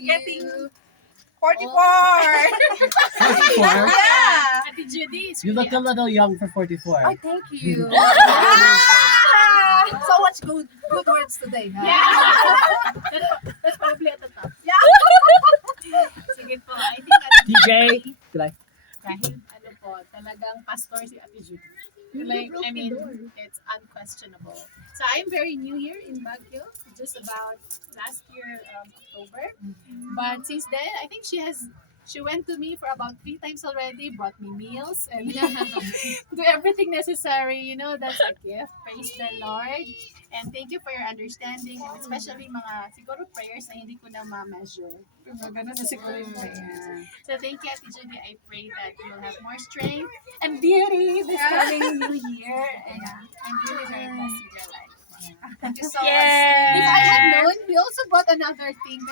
be getting 44. 44? Yeah. Ate Judy is You look a little young for 44. Oh, thank you. So much good words today. Huh? That's probably at the top. Yeah. Sige po, I think Ate TJ, like, kahit ano po, talagang pastor si Ate Judy. Like, I mean, it's unquestionable. So I'm very new here in Baguio, just about last year, October. But since then, I think she went to me for about 3 times already, brought me meals and do everything necessary. You know, that's a gift. Praise the Lord. And thank you for your understanding, and especially mga siguro prayers na hindi ko na ma-measure. Pero ganun na siguro yung prayers. So thank you, Ate Judy. I pray that you'll have more strength and beauty this coming new year. And I'm really very blessed with your life. Thank you so If I had much. known, we also bought another thing.